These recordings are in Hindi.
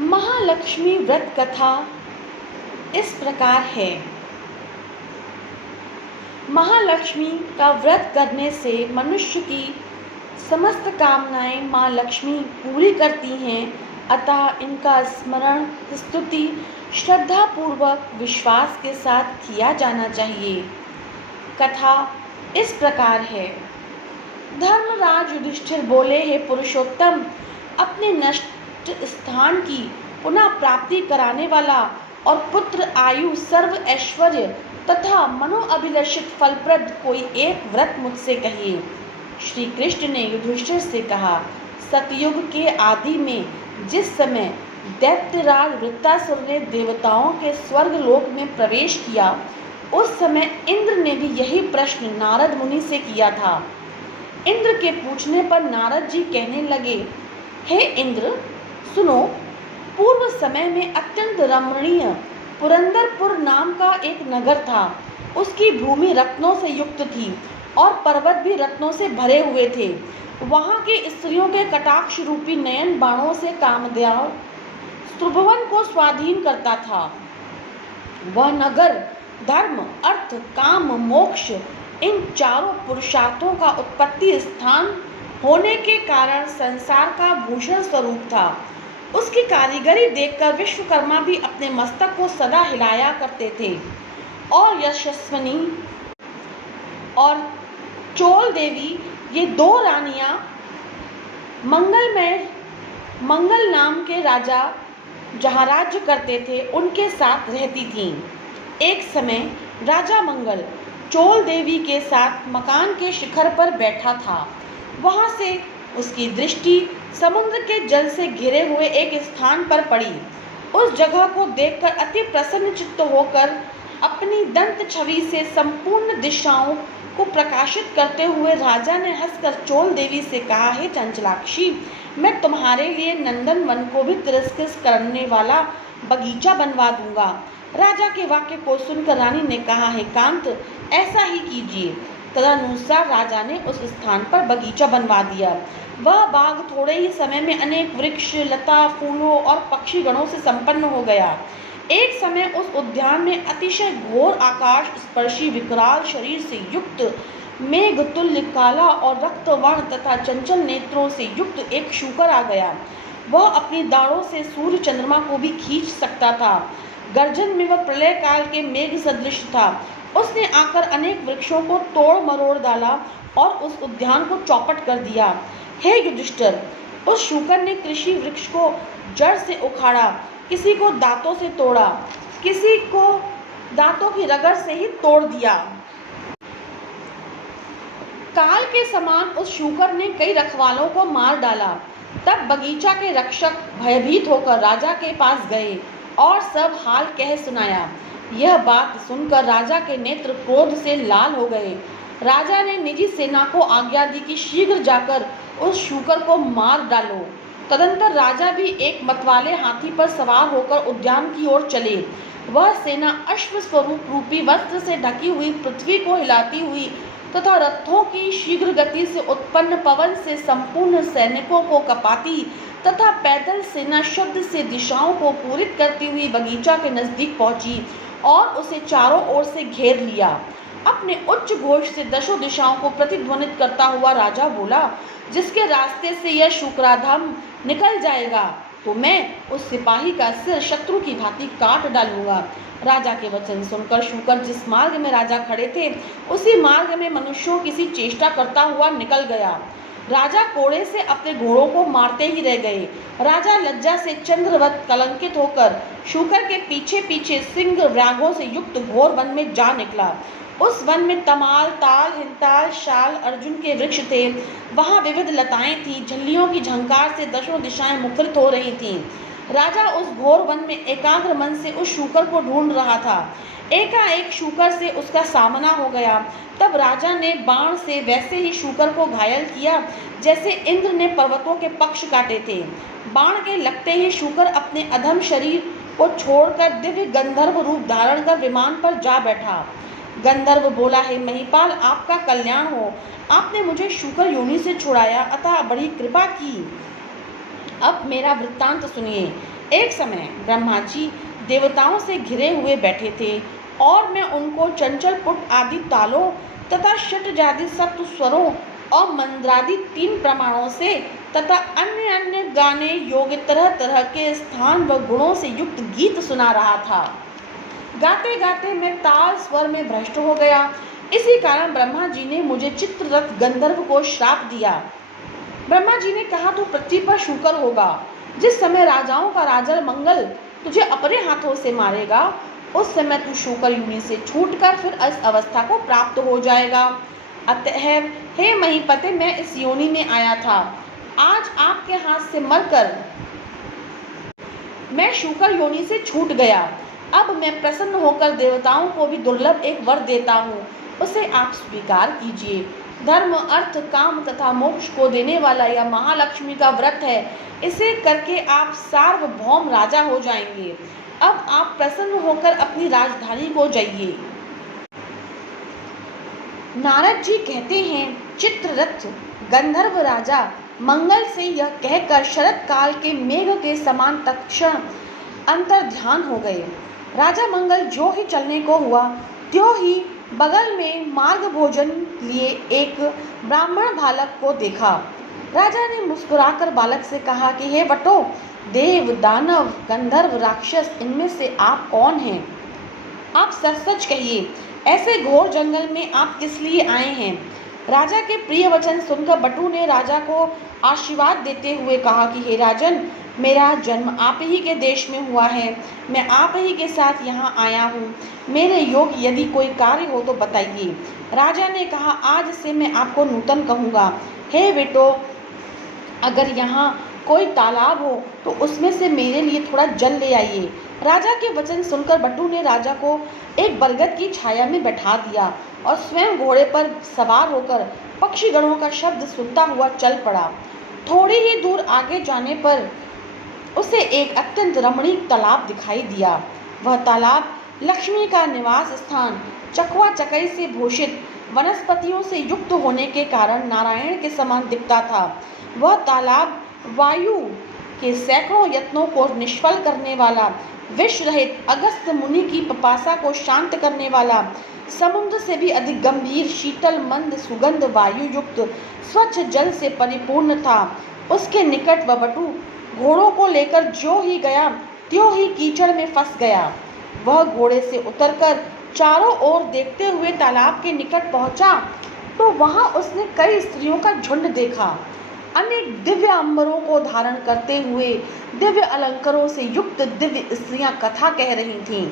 महालक्ष्मी व्रत कथा इस प्रकार है। महालक्ष्मी का व्रत करने से मनुष्य की समस्त कामनाएं माँ लक्ष्मी पूरी करती हैं, अतः इनका स्मरण स्तुति श्रद्धापूर्वक विश्वास के साथ किया जाना चाहिए। कथा इस प्रकार है। धर्मराज युधिष्ठिर बोले, हे पुरुषोत्तम, अपने नष्ट स्थान की पुनः प्राप्ति कराने वाला और पुत्र आयु सर्व ऐश्वर्य तथा मनोअभिलषित फलप्रद कोई एक व्रत मुझसे कहिए। श्री कृष्ण ने युधिष्ठिर से कहा, सतयुग के आदि में जिस समय दैत्यराज वृत्तासुर ने देवताओं के स्वर्ग लोक में प्रवेश किया, उस समय इंद्र ने भी यही प्रश्न नारद मुनि से किया था। इंद्र के पूछने पर नारद जी कहने लगे, हे इंद्र, सुनो, पूर्व समय में अत्यंत रमणीय पुरंदरपुर नाम का एक नगर था। उसकी भूमि रत्नों से युक्त थी और पर्वत भी रत्नों से भरे हुए थे। वहाँ की स्त्रियों के कटाक्ष रूपी नयन बाणों से कामदेव त्रिभुवन को स्वाधीन करता था। वह नगर धर्म, अर्थ, काम, मोक्ष इन चारों पुरुषार्थों का उत्पत्ति स्थान होने के कारण संसार का भूषण स्वरूप था। उसकी कारीगरी देखकर विश्वकर्मा भी अपने मस्तक को सदा हिलाया करते थे। और यशस्विनी और चोल देवी, ये दो रानियां मंगल नाम के राजा जहाँ राज्य करते थे, उनके साथ रहती थीं। एक समय राजा मंगल चोल देवी के साथ मकान के शिखर पर बैठा था। वहाँ से उसकी दृष्टि समुद्र के जल से घिरे हुए एक स्थान पर पड़ी। उस जगह को देखकर अति प्रसन्न चित्त होकर अपनी दंत छवि से संपूर्ण दिशाओं को प्रकाशित करते हुए राजा ने हंसकर चोल देवी से कहा, हे चंचलाक्षी, मैं तुम्हारे लिए नंदन वन को भी तिरस्कृत करने वाला बगीचा बनवा दूंगा। राजा के वाक्य को सुनकर रानी ने कहा, हे कांत, ऐसा ही कीजिए। तदनुसार राजा ने उस स्थान पर बगीचा बनवा दिया। वह बाग थोड़े ही समय में अनेक वृक्ष, लता, फूलों और पक्षी गणों से संपन्न हो गया। एक समय उस उद्यान में अतिशय घोर आकाश स्पर्शी विकराल शरीर से युक्त, मेघतुल्य काला और रक्तवर्ण तथा चंचल नेत्रों से युक्त एक शूकर आ गया। वह अपनी दाढ़ों से सूर्य चंद्रमा को भी खींच सकता था। गर्जन में वह प्रलय काल के मेघ सदृश था। उसने आकर अनेक वृक्षों को तोड़ मरोड़ डाला और उस उद्यान को चौपट कर दिया। हे युधिष्ठिर, उस शूकर ने कृषि वृक्ष को जड़ से उखाड़ा, किसी को दांतों से तोड़ा, किसी को दांतों की रगड़ से ही तोड़ दिया। काल के समान उस शूकर ने कई रखवालों को मार डाला। तब बगीचा के रक्षक भयभीत होकर राजा के पास गए और सब हाल कह सुनाया। यह बात सुनकर राजा के नेत्र क्रोध से लाल हो गए। राजा ने निजी सेना को आज्ञा दी कि शीघ्र जाकर उस शूकर को मार डालो। तदंतर राजा भी एक मतवाले हाथी पर सवार होकर उद्यान की ओर चले। वह सेना अश्व स्वरूप रूपी वस्त्र से ढकी हुई पृथ्वी को हिलाती हुई तथा रथों की शीघ्र गति से उत्पन्न पवन से संपूर्ण सैनिकों को कपाती तथा पैदल सेना शब्द से दिशाओं को पूरित करती हुई बगीचा के नजदीक पहुंची और उसे चारों ओर से घेर लिया। अपने उच्च घोष से दशों दिशाओं को प्रतिध्वनित करता हुआ राजा बोला, जिसके रास्ते से यह शुक्राधाम निकल जाएगा तो मैं उस सिपाही का सिर शत्रु की भांति काट डालूंगा। राजा के वचन सुनकर शूकर जिस मार्ग में राजा खड़े थे, उसी मार्ग में मनुष्यों किसी चेष्टा करता हुआ निकल गया। राजा कोड़े से अपने घोड़ों को मारते ही रह गए। राजा लज्जा से चंद्रवत कलंकित होकर शूकर के पीछे पीछे सिंह व्याघ्रों से युक्त घोर वन में जा निकला। उस वन में तमाल, ताल, हिंताल, शाल, अर्जुन के वृक्ष थे। वहाँ विविध लताएं थीं। झल्लियों की झंकार से दशों दिशाएं मुखरित हो रही थीं। राजा उस घोर वन में एकाग्र मन से उस शूकर को ढूंढ रहा था। एकाएक शूकर से उसका सामना हो गया। तब राजा ने बाण से वैसे ही शूकर को घायल किया जैसे इंद्र ने पर्वतों के पक्ष काटे थे। बाण के लगते ही शूकर अपने अधम शरीर को छोड़कर दिव्य गंधर्व रूप धारण कर विमान पर जा बैठा। गंधर्व बोला, हे महिपाल, आपका कल्याण हो। आपने मुझे शूकर योनि से छुड़ाया, अतः बड़ी कृपा की। अब मेरा वृत्तांत सुनिए। एक समय ब्रह्मा जी देवताओं से घिरे हुए बैठे थे और मैं उनको चंचल पुट आदि तालों तथा षटजादि सप्त स्वरों और मंद्रादि 3 प्रमाणों से तथा अन्य अन्य गाने योग्य तरह तरह के स्थान व गुणों से युक्त गीत सुना रहा था। गाते गाते मैं ताल स्वर में भ्रष्ट हो गया। इसी कारण ब्रह्मा जी ने मुझे चित्ररथ गंधर्व को श्राप दिया। ब्रह्मा जी ने कहा, तू पृथ्वी पर शूकर होगा। जिस समय राजाओं का राजा मंगल तुझे अपने हाथों से मारेगा, उस समय तू शूकर योनि से छूटकर फिर इस अवस्था को प्राप्त हो जाएगा। अतएव हे महीपते, मैं इस योनि में आया था। आज आपके हाथ से मरकर मैं शूकर योनि से छूट गया। अब मैं प्रसन्न होकर देवताओं को भी दुर्लभ एक वर देता हूँ, उसे आप स्वीकार कीजिए। धर्म, अर्थ, काम तथा मोक्ष को देने वाला यह महालक्ष्मी का व्रत है। इसे करके आप सार्वभौम राजा हो जाएंगे। अब आप प्रसन्न होकर अपनी राजधानी को जाइए। नारद जी कहते हैं, चित्ररथ गंधर्व राजा मंगल से यह कहकर शरत काल के मेघ के समान तत्क्षण अंतर्ध्यान हो गए। राजा मंगल जो ही चलने को हुआ, त्यों ही बगल में मार्ग भोजन लिए एक ब्राह्मण बालक को देखा। राजा ने मुस्कुराकर बालक से कहा कि हे बटो, देव, दानव, गंधर्व, राक्षस, इनमें से आप कौन हैं? आप सच सच कहिए, ऐसे घोर जंगल में आप किस लिए आए हैं? राजा के प्रिय वचन सुनकर बटू ने राजा को आशीर्वाद देते हुए कहा कि हे राजन, मेरा जन्म आप ही के देश में हुआ है। मैं आप ही के साथ यहाँ आया हूँ। मेरे योग्य यदि कोई कार्य हो तो बताइए। राजा ने कहा, आज से मैं आपको नूतन कहूँगा। हे बेटो, अगर यहाँ कोई तालाब हो तो उसमें से मेरे लिए थोड़ा जल ले आइए। राजा के वचन सुनकर बटू ने राजा को एक बरगद की छाया में बैठा दिया और स्वयं घोड़े पर सवार होकर पक्षीगणों का शब्द सुनता हुआ चल पड़ा। थोड़ी ही दूर आगे जाने पर उसे एक अत्यंत रमणीक तालाब दिखाई दिया। वह तालाब लक्ष्मी का निवास स्थान, चकवा चकई से भूषित वनस्पतियों से युक्त होने के कारण नारायण के समान दिखता था। वह तालाब वायु के सैकड़ों यत्नों को निष्फल करने वाला, विष रहित अगस्त्य मुनि की पिपासा को शांत करने वाला, समुद्र से भी अधिक गंभीर, शीतल, मंद, सुगंध वायु युक्त स्वच्छ जल से परिपूर्ण था। उसके निकट वह बटू घोड़ों को लेकर जो ही गया, त्यों ही कीचड़ में फंस गया। वह घोड़े से उतरकर चारों ओर देखते हुए तालाब के निकट पहुंचा तो वहां उसने कई स्त्रियों का झुंड देखा। अनेक दिव्य अंबरों को धारण करते हुए दिव्य अलंकारों से युक्त दिव्य स्त्रियां कथा कह रही थीं।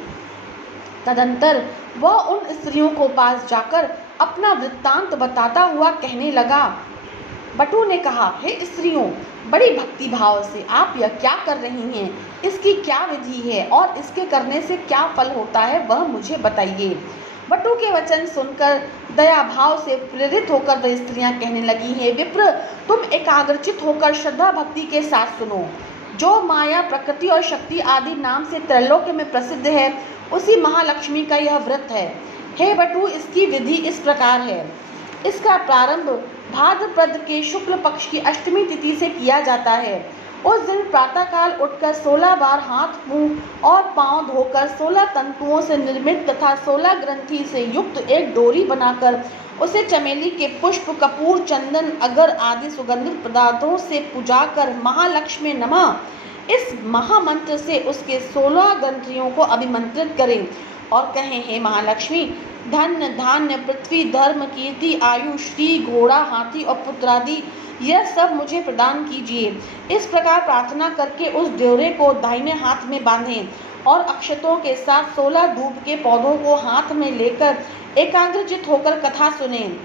तदंतर वह उन स्त्रियों को पास जाकर अपना वृत्तांत बताता हुआ कहने लगा। बटू ने कहा, हे स्त्रियों, बड़ी भक्ति भाव से आप यह क्या कर रही हैं? इसकी क्या विधि है और इसके करने से क्या फल होता है, वह मुझे बताइए। बटू के वचन सुनकर दया भाव से प्रेरित होकर वह स्त्रियां कहने लगी हैं, विप्र, तुम एकाग्रचित होकर श्रद्धा भक्ति के साथ सुनो। जो माया, प्रकृति और शक्ति आदि नाम से त्रैलोक्य में प्रसिद्ध है, उसी महालक्ष्मी का यह व्रत है। हे बटू, इसकी विधि इस प्रकार है। इसका प्रारंभ भाद्रपद के शुक्ल पक्ष की अष्टमी तिथि से किया जाता है। उस दिन प्रातःकाल उठकर 16 बार हाथ, मुंह और पांव धोकर 16 तंतुओं से निर्मित तथा 16 ग्रंथि से युक्त एक डोरी बनाकर उसे चमेली के पुष्प, कपूर, चंदन, अगर आदि सुगंधित पदार्थों से पूजा कर महालक्ष्मी नमः इस महामंत्र से उसके 16 ग्रंथियों को अभिमंत्रित करें और कहें, हे महालक्ष्मी, धन, धान्य, पृथ्वी, धर्म, कीर्ति, आयु, श्री, घोड़ा, हाथी और पुत्र आदि यह सब मुझे प्रदान कीजिए। इस प्रकार प्रार्थना करके उस ड्योरे को दाहिने हाथ में बांधें और अक्षतों के साथ 16 धूप के पौधों को हाथ में लेकर एकाग्रचित होकर कथा सुनें।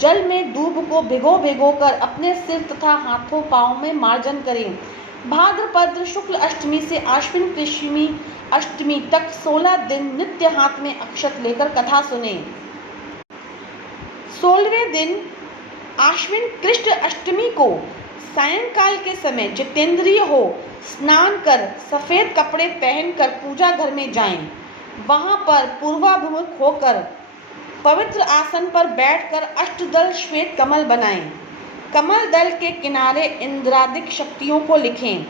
जल में दूब को भिगो भिगो कर अपने सिर तथा हाथों पांव में मार्जन करें। भाद्रपद शुक्ल अष्टमी से आश्विन कृष्ण अष्टमी तक 16 दिन नित्य हाथ में अक्षत लेकर कथा सुने। 16वें दिन आश्विन कृष्ण अष्टमी को सायंकाल के समय जितेंद्रिय हो स्नान कर सफेद कपड़े पहनकर पूजा घर में जाएं। वहां पर पूर्वाभिमुख होकर पवित्र आसन पर बैठकर अष्टदल श्वेत कमल बनाएं। कमल दल के किनारे इंद्रादिक शक्तियों को लिखें।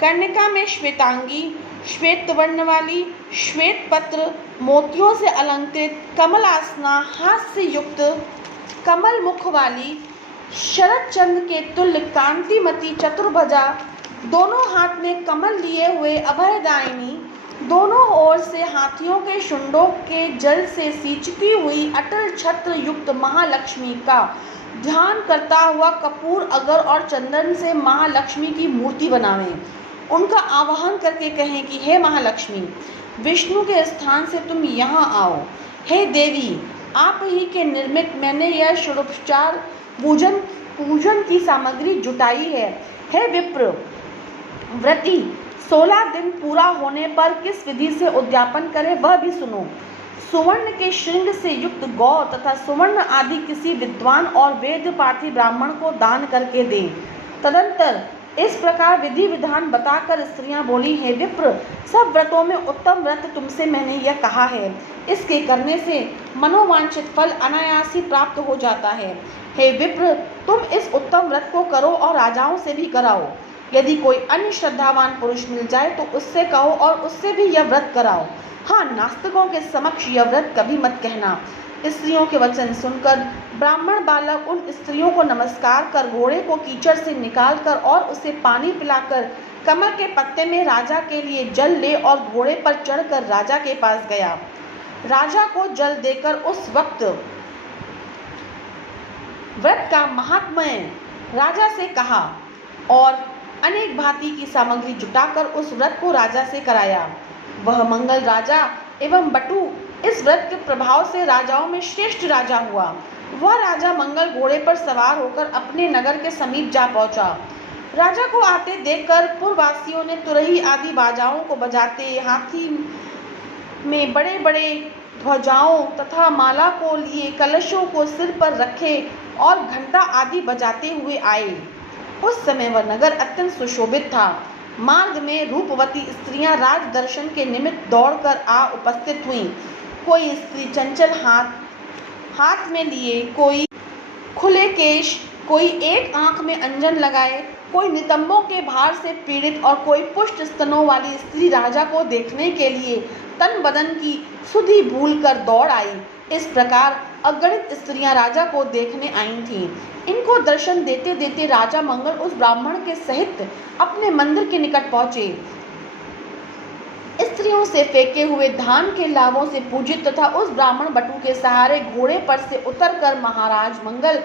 कर्णिका में श्वेतांगी, श्वेत वर्ण वाली, श्वेत पत्र, मोतियों से अलंकृत, कमल आसना, हाथ से युक्त, कमल मुख वाली, शरद चंद्र के तुल्य कांतिमती चतुर्भुजा, दोनों हाथ में कमल लिए हुए अभयदायिनी, दोनों ओर से हाथियों के शुंडों के जल से सींचती हुई अटल छत्र युक्त महालक्ष्मी का ध्यान करता हुआ कपूर, अगर और चंदन से महालक्ष्मी की मूर्ति बनावें। उनका आवाहन करके कहें कि हे महालक्ष्मी, विष्णु के स्थान से तुम यहाँ आओ। हे देवी, आप ही के निर्मित मैंने यह षोडशोपचार पूजन की सामग्री जुटाई है। हे विप्र व्रती, 16 दिन पूरा होने पर किस विधि से उद्यापन करे वह भी सुनो। सुवर्ण के श्रृंग से युक्त गौ तथा सुवर्ण आदि किसी विद्वान और वेद पाठी ब्राह्मण को दान करके दे। तदंतर इस प्रकार विधि विधान बताकर स्त्रियां बोली, हे विप्र, सब व्रतों में उत्तम व्रत तुमसे मैंने यह कहा है। इसके करने से मनोवांछित फल अनायास ही प्राप्त हो जाता है। हे विप्र, तुम इस उत्तम व्रत को करो और राजाओं से भी कराओ। यदि कोई अन्य श्रद्धावान पुरुष मिल जाए तो उससे कहो और उससे भी यह व्रत कराओ। हाँ, नास्तिकों के समक्ष यह व्रत कभी मत कहना। स्त्रियों के वचन सुनकर ब्राह्मण बालक उन स्त्रियों को नमस्कार कर घोड़े को कीचड़ से निकालकर और उसे पानी पिलाकर कमल के पत्ते में राजा के लिए जल ले और घोड़े पर चढ़कर राजा के पास गया। राजा को जल देकर उस वक्त व्रत का महात्म्य राजा से कहा और अनेक भांति की सामग्री जुटाकर उस व्रत को राजा से कराया। वह मंगल राजा एवं बटु इस व्रत के प्रभाव से राजाओं में श्रेष्ठ राजा हुआ। वह राजा मंगल घोड़े पर सवार होकर अपने नगर के समीप जा पहुंचा। राजा को आते देखकर पुरवासियों ने तुरही आदि बाजाओं को बजाते, हाथी में बड़े बड़े ध्वजाओं तथा माला को लिए, कलशों को सिर पर रखे और घंटा आदि बजाते हुए आए। उस समय वह नगर अत्यंत सुशोभित था। मार्ग में रूपवती स्त्रियां राज दर्शन के निमित्त दौड़कर आ उपस्थित हुईं। कोई स्त्री चंचल हाथ में लिए, कोई खुले केश, कोई एक आंख में अंजन लगाए, कोई नितंबों के भार से पीड़ित और कोई पुष्ट स्तनों वाली स्त्री राजा को देखने के लिए तन बदन की सुधि भूल कर दौड़ आई। इस प्रकार अगणित स्त्रियां राजा को देखने आई थीं। इनको दर्शन देते देते राजा मंगल उस ब्राह्मण के सहित अपने मंदिर के निकट पहुंचे। स्त्रियों से फेंके हुए धान के लावों से पूजित तथा उस ब्राह्मण बटु के सहारे घोड़े पर से उतरकर महाराज मंगल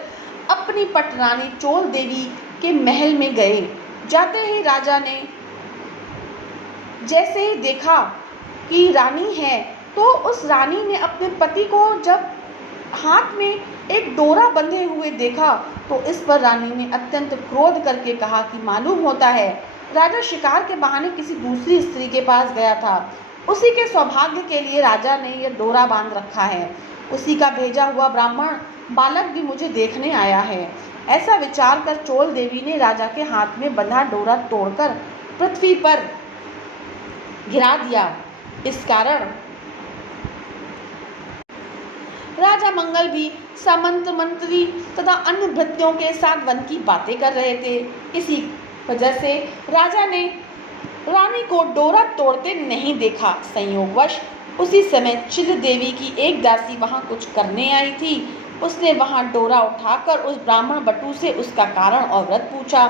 अपनी पटरानी चोल देवी के महल में गए। जाते ही राजा ने जैसे ही देखा कि रानी है तो उस रानी ने अपने पति को जब हाथ में एक डोरा बंधे हुए देखा तो इस पर रानी ने अत्यंत क्रोध करके कहा कि मालूम होता है राजा शिकार के बहाने किसी दूसरी स्त्री के पास गया था। उसी के सौभाग्य के लिए राजा ने यह डोरा बांध रखा है। उसी का भेजा हुआ ब्राह्मण बालक भी मुझे देखने आया है। ऐसा विचार कर चोल देवी ने राजा के हाथ में बंधा डोरा तोड़कर पृथ्वी पर गिरा दिया। इस कारण राजा मंगल भी सामंत मंत्री तथा अन्य भृत्यों के साथ वन की बातें कर रहे थे। इसी वजह से राजा ने रानी को डोरा तोड़ते नहीं देखा। संयोगवश उसी समय चिल देवी की एक दासी वहां कुछ करने आई थी। उसने वहां डोरा उठाकर उस ब्राह्मण बटु से उसका कारण और व्रत पूछा।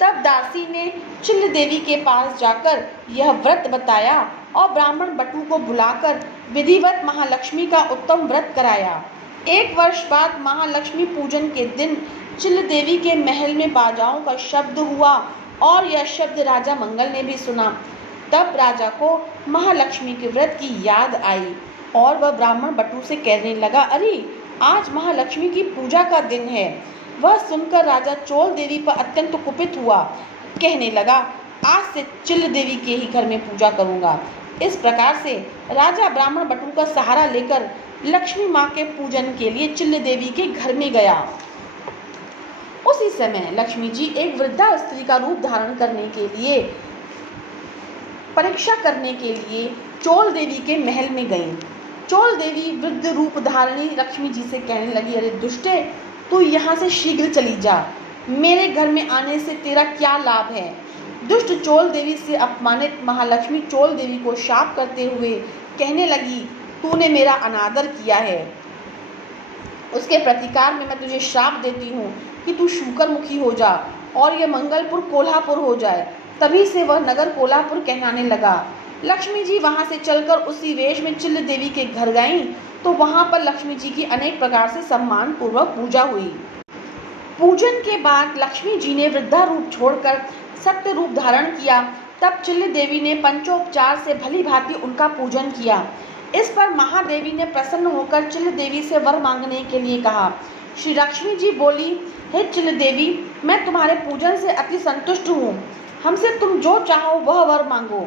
तब दासी ने चिल देवी के पास जाकर यह व्रत बताया और ब्राह्मण बटु को बुलाकर विधिवत महालक्ष्मी का उत्तम व्रत कराया। 1 वर्ष बाद महालक्ष्मी पूजन के दिन चिल देवी के महल में बाजाओं का शब्द हुआ और यह शब्द राजा मंगल ने भी सुना। तब राजा को महालक्ष्मी के व्रत की याद आई और वह ब्राह्मण बटु से कहने लगा, अरे आज महालक्ष्मी की पूजा का दिन है। वह सुनकर राजा चोल देवी पर अत्यंत कुपित हुआ। कहने लगा, आज से चिल देवी के ही घर में पूजा करूंगा। इस प्रकार से राजा ब्राह्मण बटु का सहारा लेकर लक्ष्मी माँ के पूजन के लिए चिल देवी के घर में गया। उसी समय लक्ष्मी जी एक वृद्धा स्त्री का रूप धारण करने के लिए परीक्षा करने के लिए चोल देवी के महल में गईं। चोल देवी वृद्ध रूप धारणी लक्ष्मी जी से कहने लगी, अरे दुष्टे, तू यहाँ से शीघ्र चली जा। मेरे घर में आने से तेरा क्या लाभ है? दुष्ट चोल देवी से अपमानित महालक्ष्मी चोल देवी को शाप करते हुए कहने लगी, तूने मेरा अनादर किया है, उसके प्रतिकार में मैं तुझे श्राप देती हूँ कि तू शूकरमुखी हो जा और यह मंगलपुर कोल्हापुर हो जाए। तभी से वह नगर कोल्हापुर कहलाने लगा। लक्ष्मी जी वहाँ से चलकर उसी वेश में चिल्ल देवी के घर गईं तो वहाँ पर लक्ष्मी जी की अनेक प्रकार से सम्मान पूर्वक पूजा हुई। पूजन के बाद लक्ष्मी जी ने वृद्धा रूप छोड़कर सत्य रूप धारण किया। तब चिल्ल देवी ने पंचोपचार से भली भांति उनका पूजन किया। इस पर महादेवी ने प्रसन्न होकर चिल्ल देवी से वर मांगने के लिए कहा। श्री लक्ष्मी जी बोली, हे चिल्ल देवी, मैं तुम्हारे पूजन से अति संतुष्ट हूँ, हमसे तुम जो चाहो वह वर मांगो।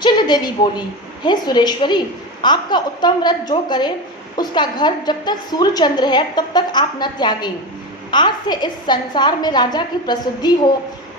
चिल्ल देवी बोली, हे सुरेश्वरी, आपका उत्तम व्रत जो करे उसका घर जब तक सूर्य चंद्र है तब तक आप न त्यागें। आज से इस संसार में राजा की प्रसिद्धि हो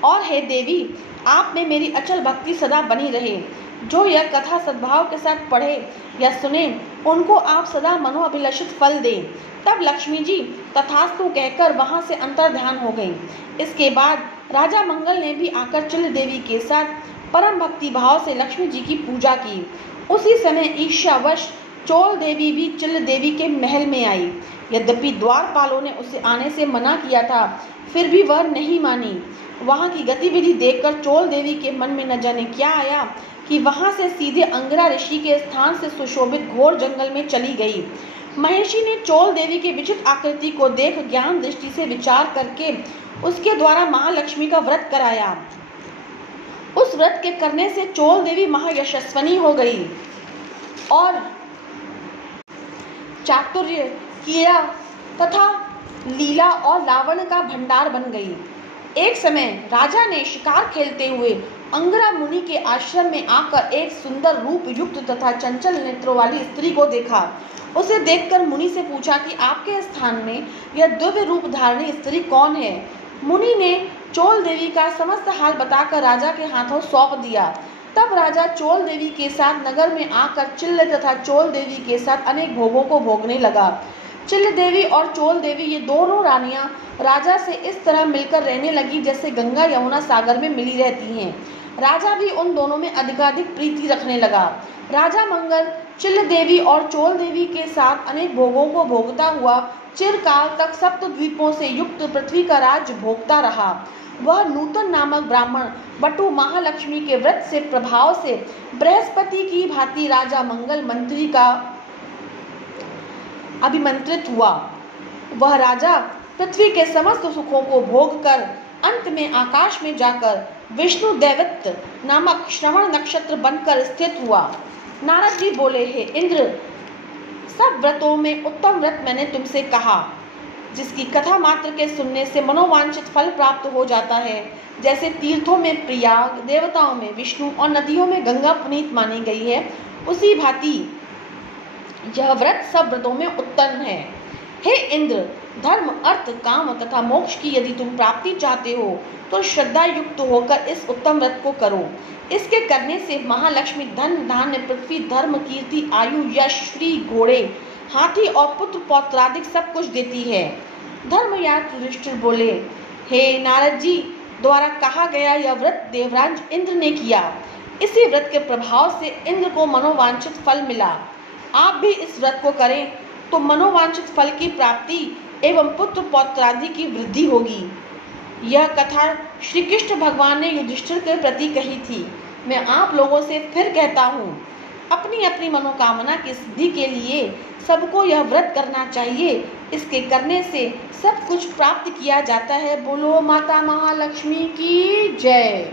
और हे देवी, आप में मेरी अचल भक्ति सदा बनी रहे। जो यह कथा सद्भाव के साथ पढ़े या सुने उनको आप सदा मनोअभिलषित फल दें। तब लक्ष्मी जी तथास्तु कहकर वहाँ से अंतर्ध्यान हो गई। इसके बाद राजा मंगल ने भी आकर चिल्ल देवी के साथ परम भक्ति भाव से लक्ष्मी जी की पूजा की। उसी समय ईर्ष्यावश चोल देवी भी चिल्ल देवी के महल में आई। यद्यपि द्वारपालों ने उसे आने से मना किया था, फिर भी वह नहीं मानी। वहाँ की गतिविधि देखकर चोल देवी के मन में न जाने क्या आया कि वहाँ से सीधे अंगिरा ऋषि के स्थान से सुशोभित घोर जंगल में चली गई। महिषी ने चोल देवी के विचित्र आकृति को देख ज्ञान दृष्टि से विचार करके उसके द्वारा महालक्ष्मी का व्रत कराया। उस व्रत के करने से चोल देवी महायशस्वनी हो गई और चातुर्य, क्रिया तथा लीला और लावण्य का भंडार बन गई। एक समय राजा ने शिकार खेलते हुए अंगिरा मुनि के आश्रम में आकर एक सुंदर रूप युक्त तथा चंचल नेत्रों वाली स्त्री को देखा। उसे देखकर मुनि से पूछा कि आपके स्थान में यह दिव्य रूप धारिणी स्त्री कौन है? मुनि ने चोल देवी का समस्त हाल बताकर राजा के हाथों सौंप दिया। तब राजा चोल देवी के साथ नगर में आकर चिल्ल तथा चोल देवी के साथ अनेक भोगों को भोगने लगा। चिल्ल देवी और चोल देवी ये दोनों रानियां राजा से इस तरह मिलकर रहने लगी जैसे गंगा यमुना सागर में मिली रहती हैं। राजा भी उन दोनों में अधिकाधिक प्रीति रखने लगा। राजा मंगल चिल्ल देवी और चोल देवी के साथ अनेक भोगों को भोगता हुआ चिरकाल तक सप्त द्वीपों से युक्त पृथ्वी का राज्य भोगता रहा। वह नूतन नामक ब्राह्मण बटु महालक्ष्मी के व्रत से प्रभाव से बृहस्पति की भांति राजा मंगल मंत्री का अभिमंत्रित हुआ। वह राजा पृथ्वी के समस्त सुखों को भोग कर अंत में आकाश में जाकर विष्णु दैवत्य नामक श्रवण नक्षत्र बनकर स्थित हुआ। नारद जी बोले, हे इंद्र, सब व्रतों में उत्तम व्रत मैंने तुमसे कहा, जिसकी कथा मात्र के सुनने से मनोवांछित फल प्राप्त हो जाता है। जैसे तीर्थों में प्रयाग, देवताओं में विष्णु और नदियों में गंगा पुनीत मानी गई है, उसी भांति यह व्रत सब व्रतों में उत्तम है। हे इंद्र, धर्म, अर्थ, काम तथा मोक्ष की यदि तुम प्राप्ति चाहते हो तो श्रद्धा युक्त होकर इस उत्तम व्रत को करो। इसके करने से महालक्ष्मी धन, धान्य, पृथ्वी, धर्म, कीर्ति, आयु, यश, श्री, घोड़े, हाथी और पुत्र पौत्रादिक सब कुछ देती है। धर्मयाज युधिष्ठिर बोले, हे नारद जी द्वारा कहा गया यह व्रत देवराज इंद्र ने किया। इसी व्रत के प्रभाव से इंद्र को मनोवांछित फल मिला। आप भी इस व्रत को करें तो मनोवांछित फल की प्राप्ति एवं पुत्र पौत्रादि की वृद्धि होगी। यह कथा श्री कृष्ण भगवान ने युधिष्ठिर के प्रति कही थी। मैं आप लोगों से फिर कहता हूँ, अपनी अपनी मनोकामना की सिद्धि के लिए सबको यह व्रत करना चाहिए। इसके करने से सब कुछ प्राप्त किया जाता है। बोलो माता महालक्ष्मी की जय।